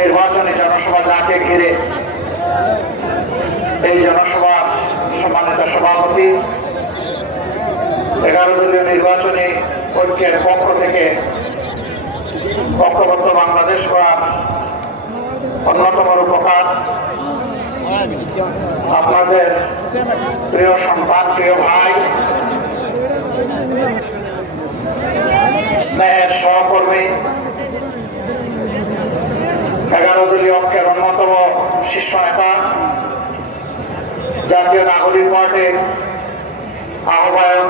নির্বাচনী জনসভা যাকে ঘিরে এই জনসভার সম্মানিত সভাপতি 11 দলীয় নির্বাচনী ঐক্যের পক্ষ থেকে ঐক্যবদ্ধ বাংলাদেশ করার অন্যতম রূপকার আপনাদের প্রিয় সন্তান, প্রিয় ভাই, স্নেহের সহকর্মী, 11 দলীয় ঐক্যের অন্যতম শীর্ষ নেতা, জাতীয় নাগরিক পার্টির আহ্বায়ক